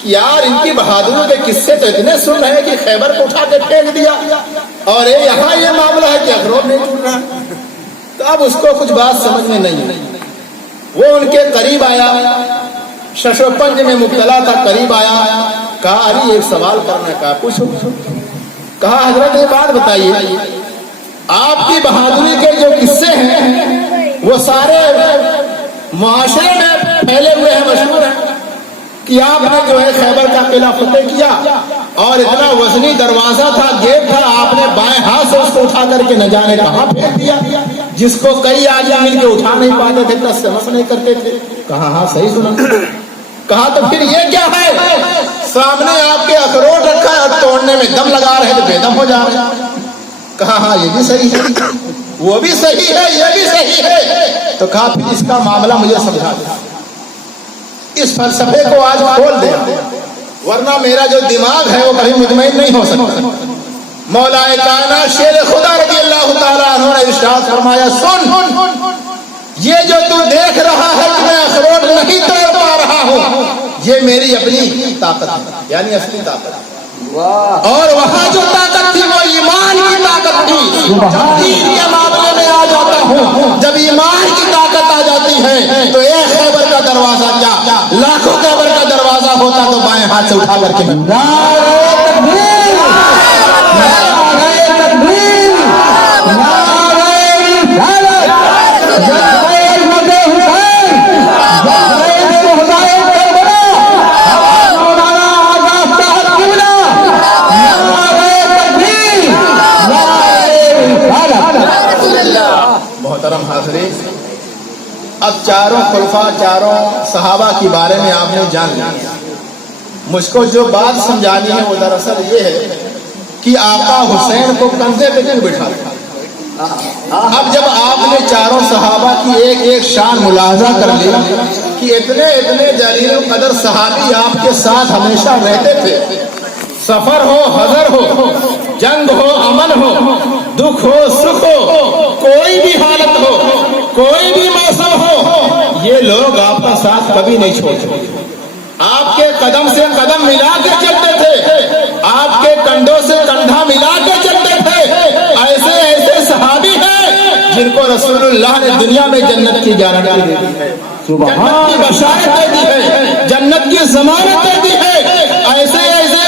کہ یار ان کی بہادری کے قصے تو اتنے سن رہے ہیں کہ خیبر کو اٹھا کے پھینک دیا، اور یہاں یہ معاملہ ہے کہ اخروٹ نہیں ٹوٹ رہا۔ تو اب اس کو کچھ بات سمجھ میں نہیں آئی، وہ ان کے قریب آیا، ششوپنج میں مبتلا تھا، قریب آیا، کہا علی ایک سوال کرنا، کہا پوچھو۔ کہا حضرت یہ بات بتائیے، آپ کی بہادری کے جو قصے ہیں وہ سارے معاشرے میں پھیلے ہوئے ہیں، مشہور ہیں کہ آپ نے جو ہے خیبر کا قلعہ فتح کیا، اور اتنا وزنی دروازہ تھا، گیٹ تھا، آپ نے بائیں ہاتھ سے اس کو اٹھا کر کے نہ جانے کہاں پھینک دیا، جس کو کئی آدمی مل کے اٹھا نہیں پاتے تھے، ٹس سے مس نہیں کرتے تھے۔ کہا ہاں صحیح سنا۔ کہا تو پھر یہ کیا ہے؟ سامنے آپ کے اخروٹ رکھا ہے اور توڑنے میں دم لگا رہے تو بے دم ہو جا رہے۔ کہا ہاں یہ بھی صحیح ہے، وہ بھی صحیح ہے، یہ بھی صحیح ہے۔ تو کہا پھر اس کا معاملہ مجھے سمجھا دے، اس فلسفے کو آج کھول دے، ورنہ میرا جو دماغ ہے وہ کبھی مطمئن نہیں ہو سکتا۔ مولا کائنات شیر خدا رضی اللہ تعالیٰ عنہ نے ارشاد فرمایا، سن یہ جو تو دیکھ رہا ہے کہ میں اخروٹ نہیں توڑ پا رہا ہوں، یہ میری اپنی طاقت ہے، یعنی اصلی طاقت۔ اور وہاں جو طاقت تھی وہ ایمان کی طاقت تھی۔ جب دین کے معاملے میں آ جاتا ہوں، جب ایمان کی طاقت آ جاتی ہے تو ایک خیبر کا دروازہ کیا لاکھوں خیبر کا دروازہ ہوتا تو بائیں ہاتھ سے اٹھا کر کے محترم حاضرین، اب چاروں خلفاء، چاروں صحابہ کے بارے میں آپ نے جان لیا۔ مجھ کو جو بات سمجھانی ہے وہ دراصل یہ ہے کہ آقا حسین کو کندھے پہ کیوں بٹھا دیا۔ اب جب آپ نے چاروں صحابہ کی ایک ایک شان ملاحظہ کر لی کہ اتنے اتنے جلیل القدر صحابی آپ کے ساتھ ہمیشہ رہتے تھے، سفر ہو، حضر ہو، جنگ ہو، امن ہو، دکھ ہو، سکھ ہو، کوئی بھی حالت ہو، کوئی بھی موسم ہو، یہ لوگ آپ کا ساتھ کبھی نہیں چھوڑتے، آپ کے قدم سے قدم ملا کے چلتے تھے، آپ کے کنڈوں سے کندھا ملا کے چلتے تھے۔ ایسے ایسے صحابی ہیں جن کو رسول اللہ نے دنیا میں جنت کی گارنٹی دے دی ہے، جنت کی بشارت دے دی ہے، جنت کی ضمانت دے دی ہے۔ ایسے ایسے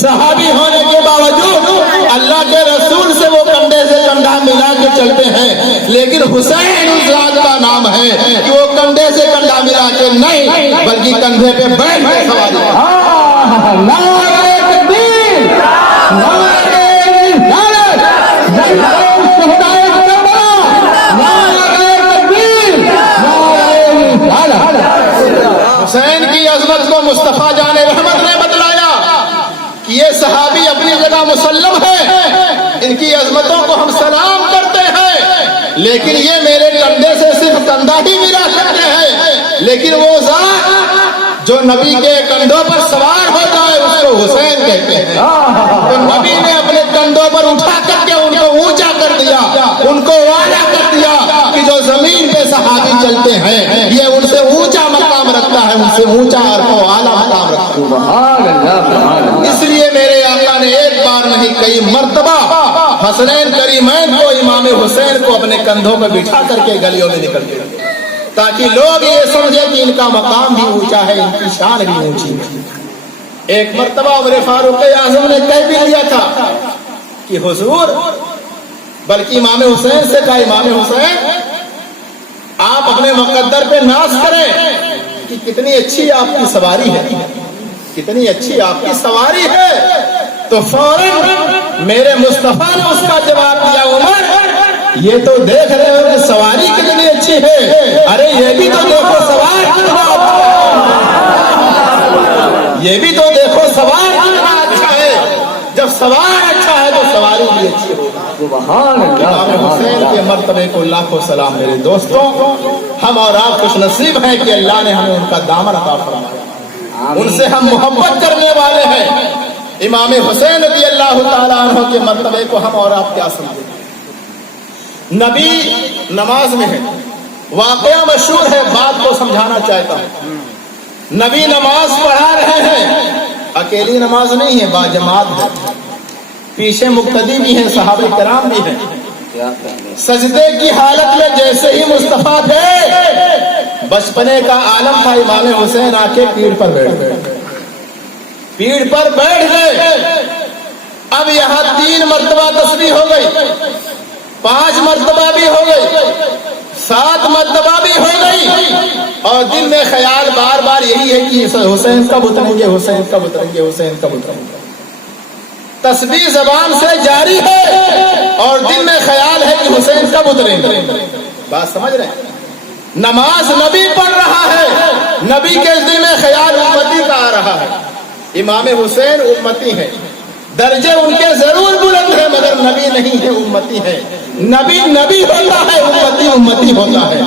صحابی ہونے کے باوجود اللہ کے رسول سے وہ کندھے سے کندھا ملا کے چلتے ہیں، لیکن حسین اس ذات کا نام ہے کہ وہ کندھے سے کندھا ملا کے نہیں بلکہ کندھے پہ بیٹھ کے سواری حسین کی عظمت کو مصطفیٰ جان رحمت نے بتلایا کہ یہ صحابی اپنی جگہ مسلم ہے، ان کی عظمتوں کو ہم سلام کرتے ہیں، لیکن یہ میرے کندھے سے صرف کندھا ہی ملا کرتے ہیں، لیکن وہ ذات جو نبی کے کندھوں پر سوار ہو جائے اس کو حسین کہتے ہیں۔ تو نبی نے اپنے کندھوں پر اٹھا کر کے ان کو اونچا کر دیا، ان کو وعدہ کر دیا کہ جو زمین پہ صحابی چلتے ہیں یہ ان سے اونچا مقام رکھتا ہے، ان سے اونچا اور اعلیٰ مقام رکھتا ہے۔ اس لیے میرے آقا نے ایک بار نہیں کئی مرتبہ حسنین کریمین کو، امام حسین کو اپنے کندھوں پہ بٹھا کر کے گلیوں میں نکلتے ہیں تاکہ لوگ یہ سمجھیں کہ ان کا مقام بھی اونچا ہے، ان کی شان بھی اونچی ہے۔ ایک مرتبہ عمر فاروق اعظم نے کہہ بھی دیا تھا کہ حضور، بلکہ امام حسین سے کہا، امام حسین آپ اپنے مقدر پہ ناز کریں کہ کتنی اچھی آپ کی سواری ہے، کتنی اچھی آپ کی سواری ہے۔ تو فوراً میرے مصطفیٰ نے اس کا جواب دیا، عمر یہ تو دیکھ رہے ہو کہ سواری کتنی اچھی ہے، ارے یہ بھی تو دیکھو سوار کتنا اچھا ہے، یہ بھی تو دیکھو سوار کتنا اچھا ہے۔ جب سوار اچھا ہے تو سواری بھی اچھی ہوگی۔ امام حسین کے مرتبے کو لاکھوں سلام میرے دوستوں۔ ہم اور آپ خوش نصیب ہیں کہ اللہ نے ہمیں ان کا دامن عطا فرمایا، ان سے ہم محبت کرنے والے ہیں۔ امام حسین رضی اللہ تعالیٰ عنہ کے مرتبے کو ہم اور آپ کیا سمجھیں؟ نبی نماز میں ہے، واقعہ مشہور ہے، بات کو سمجھانا چاہتا ہوں۔ نبی نماز پڑھا رہے ہیں، اکیلی نماز نہیں ہے، باجماعت ہے، پیچھے مقتدی بھی ہیں، صحابہ کرام بھی ہیں۔ سجدے کی حالت میں جیسے ہی مصطفیٰ تھے، بچپنے کا عالم تھا، امام حسین آ کے پیڑ پر بیٹھ گئے۔ اب یہاں 3 مرتبہ تسبیح ہو گئی، 5 مرتبہ بھی ہو گئی، 7 مرتبہ بھی ہو گئی، اور دل میں خیال بار بار یہی ہے کہ حسین کب اتریں گے، حسین کب اتریں گے، حسین کب اتریں گے۔ تسبیح زبان سے جاری ہے اور دل میں خیال ہے کہ حسین کب اتریں گے۔ بات سمجھ رہے ہیں؟ نماز نبی پڑھ رہا ہے، نبی کے دل میں خیال امتی کا آ رہا ہے۔ امام حسین امتی ہے، درجے ان کے ضرور بلند ہیں، مگر نبی نہیں ہے، امتی ہے۔ نبی نبی ہوتا ہے، امتی امتی ہوتا ہے۔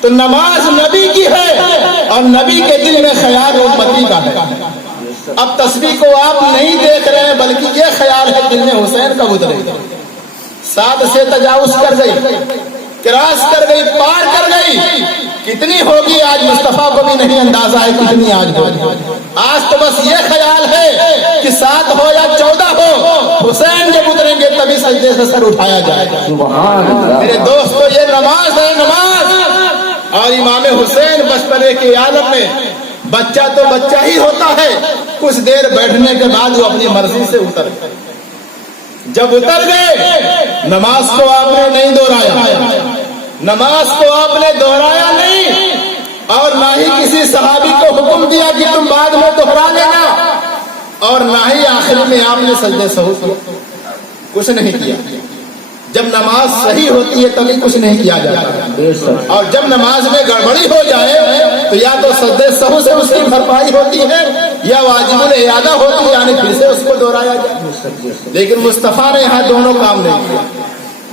تو نماز نبی کی ہے اور نبی کے دل میں خیال امتی کا ہے۔ اب تسبیح کو آپ نہیں دیکھ رہے ہیں، بلکہ یہ خیال ہے دل میں حسین کب اترے گا۔ 7 سے تجاوز کر گئی، کراس کر گئی، پار کر گئی۔ کتنی ہوگی آج مصطفیٰ کو بھی نہیں اندازہ ہے کتنی آج ہوگی۔ آج تو بس یہ خیال ہے کہ 7 ہو یا 14 ہو، حسین جب اتریں گے تبھی سجدے سے سر اٹھایا جائے گا۔ میرے دوستو، یہ نماز ہے، نماز۔ اور امام حسین بچپنے کے عالم میں، بچہ تو بچہ ہی ہوتا ہے، کچھ دیر بیٹھنے کے بعد وہ اپنی مرضی سے اتر گئے۔ جب اتر گئے، نماز کو آپ نے نہیں دہرایا، نماز کو آپ نے دہرایا نہیں، اور نہ ہی کسی صحابی کو حکم دیا کہ تم بعد میں دہرا لینا، اور نہ ہی آخر میں آپ نے سجدے سہو کیا، کچھ نہیں کیا۔ جب نماز صحیح ہوتی ہے تبھی کچھ نہیں کیا جاتا، اور جب نماز میں گڑبڑی ہو جائے تو یا تو سجدے سہو سے اس کی بھرپائی ہوتی ہے یا واجب الاعادہ ہوتی ہے، یعنی پھر سے اس کو دہرایا جائے۔ لیکن مصطفیٰ نے یہاں دونوں کام نہیں کیا،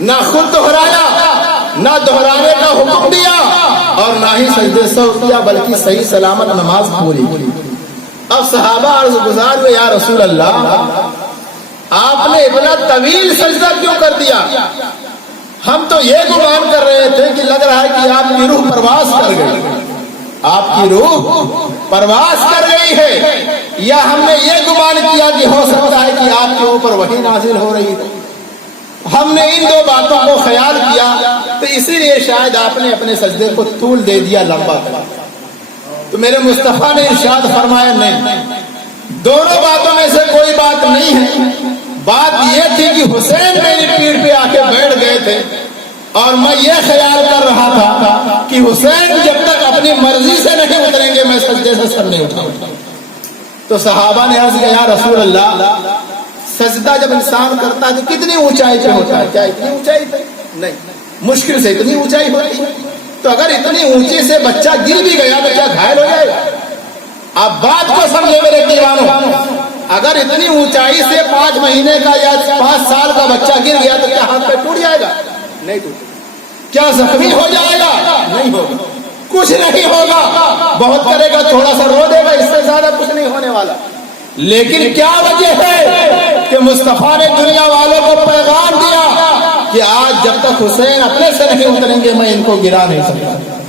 نہ خود دہرایا، نہ دہرانے کا حکم دیا، اور نہ ہی سجدے سہو کیا، بلکہ صحیح سلامت نماز پوری کی۔ اب صحابہ عرض گزار ہوئے، یا رسول اللہ، آپ نے اتنا طویل سجدہ کیوں کر دیا؟ ہم تو یہ گمان کر رہے تھے کہ لگ رہا ہے کہ آپ کی روح پرواز کر گئی، آپ کی روح پرواز کر گئی ہے، یا ہم نے یہ گمان کیا کہ ہو سکتا ہے کہ آپ کے اوپر وحی نازل ہو رہی ہے۔ ہم نے ان 2 باتوں کو خیال کیا، تو اسی لیے شاید آپ نے اپنے سجدے کو طول دے دیا، لمبا کر۔ تو میرے مصطفیٰ نے ارشاد فرمایا، نہیں، دونوں باتوں میں سے کوئی بات نہیں ہے۔ بات یہ تھی کہ حسین میری پیٹھ پہ آ کے بیٹھ گئے تھے، اور میں یہ خیال کر رہا تھا کہ حسین جب تک اپنی مرضی سے نہیں اتریں گے میں سجدے سے سر نہیں اٹھاؤں گا۔ تو صحابہ نے عرض کیا، یا رسول اللہ، سجدہ جب انسان کرتا ہے تو کتنی اونچائی پہ ہوتا ہے؟ کیا اتنی اونچائی پہ؟ نہیں، مشکل سے اتنی اونچائی ہوتی ہے۔ تو اگر اتنی اونچی سے بچہ گر بھی گیا تو کیا گھائل ہو جائے گا؟ آپ بات کو سمجھے میرے دیوانوں، اگر اتنی اونچائی سے 5 مہینے کا یا 5 سال کا بچہ گر گیا تو کیا ہاتھ پہ ٹوٹ جائے گا؟ نہیں ٹوٹے۔ کیا زخمی ہو جائے گا؟ نہیں ہوگا، کچھ نہیں ہوگا، بہت کرے گا، تھوڑا سا رو دے گا، اس سے زیادہ کچھ نہیں ہونے والا۔ لیکن کیا وجہ ہے کہ مصطفیٰ نے دنیا والوں کو پیغام دیا کہ آج جب تک حسین اپنے سے نہیں اتریں گے میں ان کو گرا نہیں سکتا،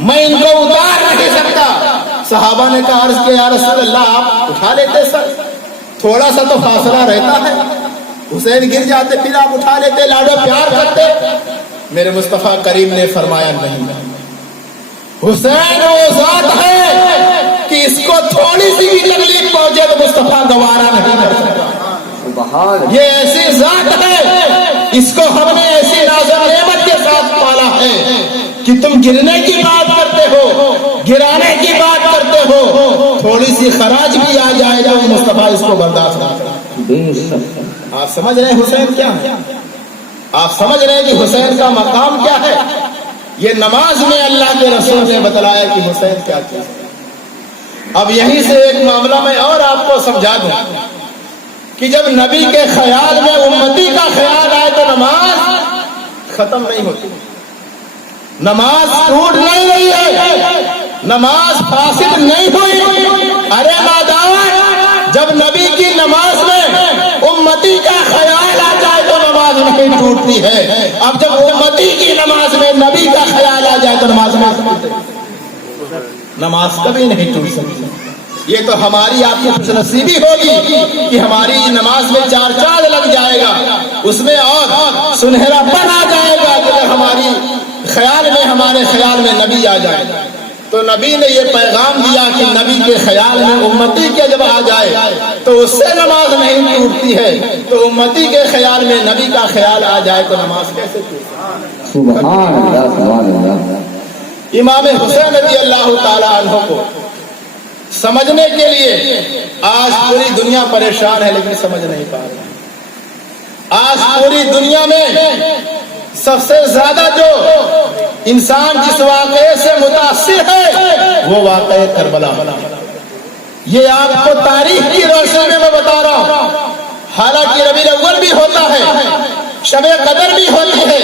میں ان کو اتار نہیں سکتا۔ صحابہ نے کہا، عرض کیا، یا رسول اللہ، آپ اٹھا لیتے سر، تھوڑا سا تو فاصلہ رہتا ہے، حسین گر جاتے پھر آپ اٹھا لیتے، لاڈو پیار کرتے۔ میرے مصطفیٰ کریم نے فرمایا، نہیں، حسین وہ ذات ہے کہ اس کو تھوڑی سی بھی تکلیف پہنچے تو مصطفیٰ گوارا نہیں کر سکتا۔ یہ ایسی ذات ہے، اس کو ہم نے ایسی ناز و نعمت کے ساتھ پالا ہے کہ تم گرنے کی بات کرتے ہو، گرانے کی بات کرتے ہو، تھوڑی سی خراج بھی آ جائے گا مصطفیٰ اس کو برداشت نہ کرے۔ آپ سمجھ رہے ہیں حسین کیا ہے؟ آپ سمجھ رہے ہیں کہ حسین کا مقام کیا ہے؟ یہ نماز میں اللہ کے رسول نے بتلایا کہ حسین کیا کیا۔ اب یہیں سے ایک معاملہ میں اور آپ کو سمجھا دوں کہ جب نبی کے خیال میں امتی کا خیال آئے تو نماز ختم نہیں ہوتی، نماز ٹوٹ نہیں رہی ہے، نماز فاسد نہیں ہوئی۔ ارے نادان، جب نبی کی نماز میں امتی کا خیال آ جائے تو نماز نہیں ٹوٹتی ہے، اب جب امتی کی نماز میں نبی کا خیال آ جائے تو نماز نہیں ٹوٹتی۔ نماز کبھی نہیں ٹوٹ سکتی. یہ تو ہماری آپ کی خوش نصیبی ہوگی کہ ہماری نماز میں 4 چاند لگ جائے گا, اس میں اور سنہرا پن آ جائے گا کہ ہماری خیال میں, ہمارے خیال میں نبی آ جائے. تو نبی نے یہ پیغام دیا کہ نبی کے خیال میں امتی کے جب آ جائے تو اس سے نماز نہیں ٹوٹتی ہے, تو امتی کے خیال میں نبی کا خیال آ جائے تو نماز کیسے ٹوٹتی؟ سبحان اللہ سبحان اللہ. امام حسین رضی اللہ تعالی عنہ کو سمجھنے کے لیے آج پوری دنیا پریشان ہے لیکن سمجھ نہیں پا رہی. آج پوری دنیا میں سب سے زیادہ جو انسان جس واقعے سے متاثر ہے وہ واقعہ کربلا. یہ آپ کو تاریخ کی روشنی میں بتا رہا ہوں. حالانکہ ربیع الاول بھی ہوتا ہے, شب قدر بھی ہوتی ہے,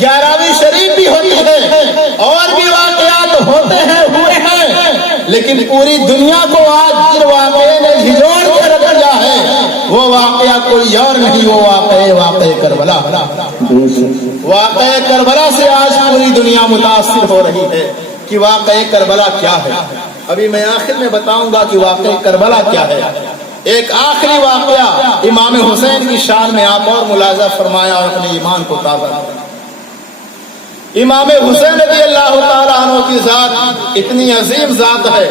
11ویں شریف بھی ہوتی ہے, اور بھی واقعات ہوتے ہیں, ہوئے ہیں, لیکن پوری دنیا کو آج جن واقعے نے جھنجھوڑ کے رکھ دیا ہے وہ واقعہ کوئی اور نہیں, وہ واقعہ کربلا. واقعہ کربلا سے آج پوری دنیا متاثر ہو رہی ہے کہ واقعہ کربلا کیا ہے. ابھی میں آخر میں بتاؤں گا کہ واقعہ کربلا کیا ہے. ایک آخری واقعہ امام حسین کی شان میں آپ اور ملاحظہ فرمایا اور اپنے ایمان کو تازہ کریں. امام حسین رضی اللہ تعالیٰ عنہ کی ذات اتنی عظیم ذات ہے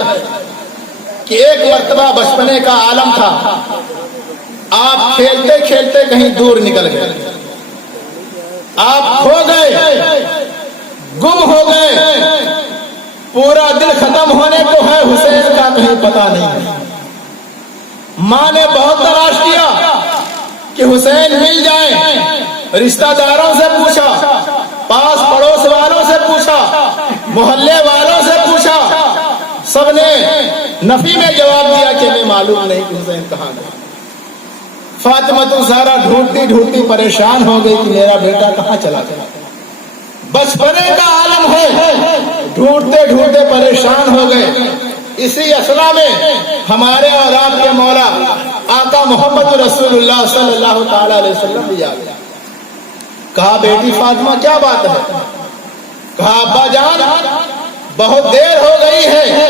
کہ ایک مرتبہ بچپنے کا عالم تھا, آپ کھیلتے کھیلتے کہیں دور نکل گئے, آپ کھو گئے, گم ہو گئے, پورا دل ختم ہونے کو ہے, حسین کا کہیں پتہ نہیں. ماں نے بہت تلاش کیا کہ حسین مل جائیں, رشتہ داروں سے پوچھا, پاس پڑوس والوں سے پوچھا, محلے والوں سے پوچھا, سب نے نفی میں جواب دیا کہ ہمیں معلوم نہیں کہ حسین کہاں گیا. فاطمہ الزہرا ڈھونڈتی ڈھونڈتی پریشان ہو گئی کہ میرا بیٹا کہاں چلا گیا. بچپنے کا عالم ہے, ڈھونڈتے ڈھونڈتے پریشان ہو گئے. اسی اثنا میں ہمارے اور آپ کے مولا آقا محمد رسول اللہ صلی اللہ تعالی علیہ وسلم بھی آ گیا. کہا بیٹی فاطمہ کیا بات ہے؟ کہا ابا جان بہت دیر ہو گئی ہے,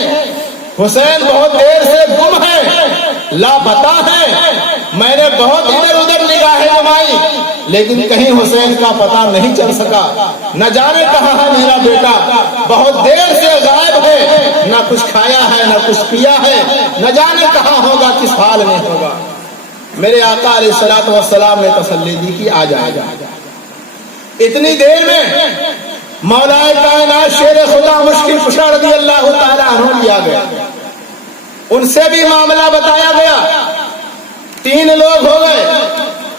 حسین بہت دیر سے گم ہے, لاپتہ ہے. میں نے بہت ادھر ادھر نگاہیں جمائی لیکن کہیں حسین کا پتہ نہیں چل سکا. نہ جانے کہاں ہے میرا بیٹا, بہت دیر سے غائب ہے, نہ کچھ کھایا ہے نہ کچھ پیا ہے, نہ جانے کہاں ہوگا, کس حال میں ہوگا. میرے آقا علیہ الصلوۃ والسلام نے تسلی دی کہ آ جائے گا. اتنی دیر میں مولا کائنات شیر خدا مشکل کشا رضی اللہ تعالی عنہ بھی آ گیا. ان سے بھی معاملہ بتایا گیا. 3 لوگ ہو گئے,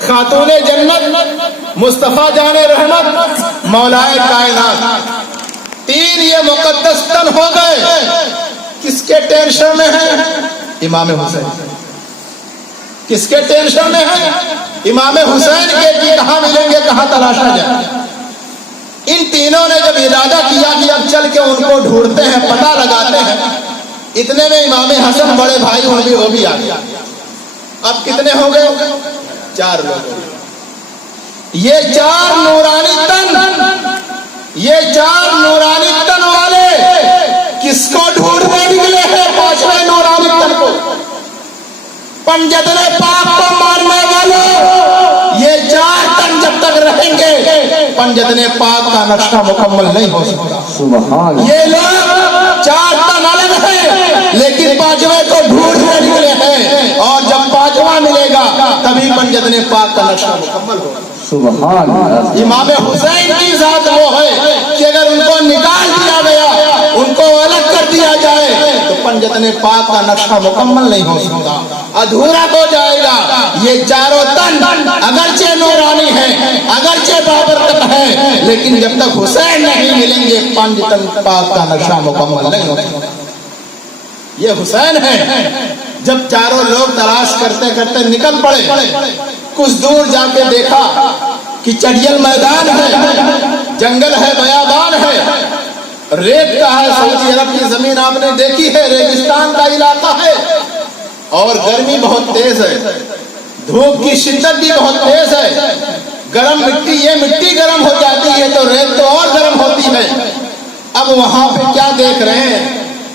خاتون جنت, مصطفیٰ جان رحمت, مولا کائنات. 3 یہ مقدس تن ہو گئے. کس کے ٹینشن میں ہیں؟ امام حسین. کس کے ٹینشن میں ہیں؟ امام حسین کے کہ کہاں ملیں گے, کہاں تلاشا جائے. ان تینوں نے جب ارادہ کیا کہ اب چل کے ان کو ڈھونڈتے ہیں, پتہ لگاتے ہیں, اتنے میں امام حسن بڑے بھائی وہ بھی آ گیا. اب کتنے ہو گئے؟ 4 لوگ. یہ 4 نورانی تن, یہ 4 نورانی تن والے کس کو ڈھونڈنے نکلے ہیں؟ 5ویں نورانی تن کو, پنجتن پاک کو مارنے والوں. یہ 4 تن جب تک رہیں گے پنجتن پاک کا نقشہ مکمل نہیں ہو سکتا. سبحان. یہ لوگ 4 تن الگ ہیں لیکن 5ویں کو ڈھونڈنے نکلے ہیں, اور جب 5واں ملے گا تبھی پنجتن پاک کا نقشہ مکمل ہوگا. سبحان. امام حسین کی ذات وہ ہے کہ اگر ان کو نکال دیا گیا, ان کو الگ کر دیا جائے تو پنجتن پاک کا نقشہ مکمل نہیں ہو سکتا, ادھورا ہو جائے گا. یہ 4 تن اگرچہ نورانی ہیں, اگرچہ بابرکت ہیں, لیکن جب تک حسین نہیں ملیں گے پنجتن پاک کا نقشہ مکمل نہیں ہو سکتا. یہ حسین ہے. جب 4 لوگ تلاش کرتے کرتے نکل پڑے, کچھ دور جا کے دیکھا کہ چڑیل میدان ہے, جنگل ہے, بیابان ہے, ریت کا ہے. سعودی عرب کی زمین آپ نے دیکھی ہے, ریگستان کا علاقہ ہے, اور گرمی بہت تیز ہے, دھوپ کی شدت بھی بہت تیز ہے, گرم مٹی, یہ مٹی گرم ہو جاتی ہے تو ریت تو اور گرم ہوتی ہے. اب وہاں پہ کیا دیکھ رہے ہیں؟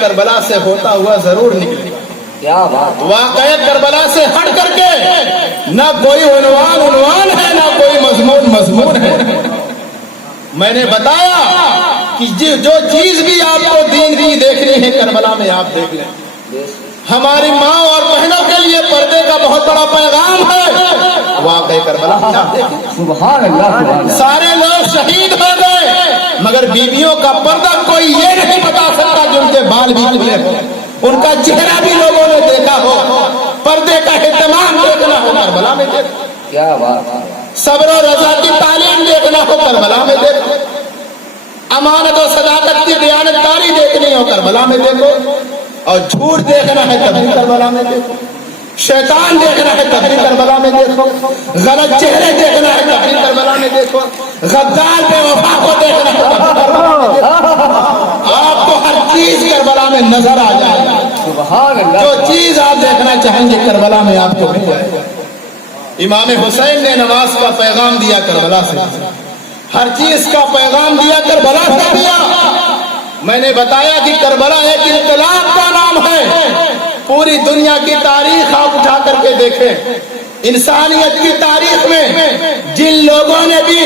کربلا سے ہوتا ہوا ضرور نکلے گا. کیا بات. واقعہ کربلا سے ہٹ کر کے نہ کوئی عنوان ہے نہ کوئی مضمون ہے. میں نے بتایا کہ جو چیز بھی آپ کو دین کی دیکھنی ہے کربلا میں آپ دیکھ لیں. ہماری ماں اور بہنوں کے لیے پردے کا بہت بڑا پیغام ہے. واقعہ کربلا میں آپ دیکھیں. سبحان اللہ سبحان اللہ. سارے لوگ شہید ہو گئے مگر بیویوں کا پردہ کوئی یہ نہیں بتا سکتا جو ان کے بال بھی کھلے ہو, ان کا چہرہ بھی لوگوں نے دیکھا ہو. پردے کا اہتمام دیکھنا ہو کربلا میں دیکھو. کیا بات. صبر و رضا کی تعلیم دیکھنا ہو کربلا میں دیکھو. امانت و صداقت کی دیانتداری دیکھنی ہو کربلا میں دیکھو. اور جھوٹ دیکھنا ہے تب بھی کربلا میں دیکھو. شیطان دیکھنا ہے تب بھی کربلا میں دیکھو. غلط چہرے دیکھنا ہے تب بھی کربلا میں دیکھو. غدار بے وفا کو دیکھنا ہے تب بھی کربلا میں دیکھو. آپ کو ہر چیز کربلا میں نظر آ جائے گا. سبحان اللہ. جو چیز آپ دیکھنا چاہیں گے کربلا میں آپ کو مل جائے گا. امام حسین نے نماز کا پیغام دیا کربلا سے. ہر چیز کا پیغام دیا کربلا سے دیا. میں نے بتایا کہ کربلا ایک انقلاب کا نام ہے. پوری دنیا کی تاریخ آپ اٹھا کر کے دیکھیں. انسانیت کی تاریخ میں جن لوگوں نے بھی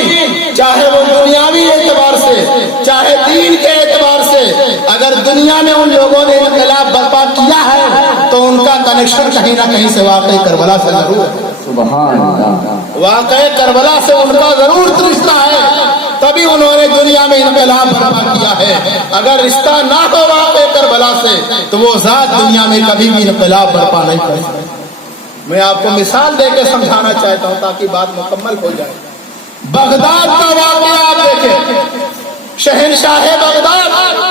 چاہے وہ دنیاوی اعتبار سے چاہے دین کے اعتبار سے اگر دنیا میں ان لوگوں نے انقلاب برپا کیا ہے تو ان کا کنیکشن کہیں نہ کہیں سے واقعی کربلا سے ضرور ہے. سبحان اللہ. واقعی کربلا سے ان کا ضرور رشتہ ہے, تبھی انہوں نے دنیا میں انقلاب برپا کیا ہے. اگر رشتہ نہ ہو واقعی کربلا سے تو وہ ذات دنیا میں کبھی بھی انقلاب برپا نہیں کر سکتے. میں آپ کو مثال دے کے سمجھانا چاہتا ہوں تاکہ بات مکمل ہو جائے. بغداد کا واقعہ آپ دیکھیں. شہنشاہ بغداد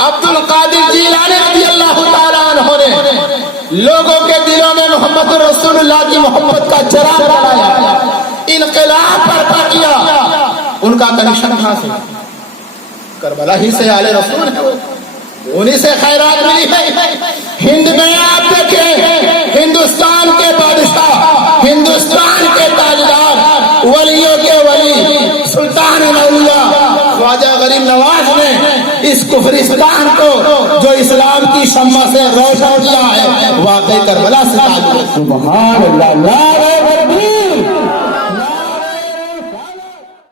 عبد القادر جیلانی رضی اللہ تعالیٰ عنہ نے لوگوں کے دلوں میں محمد رسول اللہ کی محبت کا چراغ جلایا, انقلاب برپا کیا. ان کا کنیکشن کہاں سے؟ کربلا ہی سے. آل رسول ہے, انہی سے خیرات ملی ہے. ہند میں آپ دیکھیں ہندوستان کے بادشاہ, ہندوستان کے تاجدار, ولیوں کے ولی سلطان الاولیاء خواجہ غریب نواز نے اس کفرستان کو جو اسلام کی شمع سے روشن کیا ہے واقعی کربلا سے تعلق ہے. سبحان اللہ. لا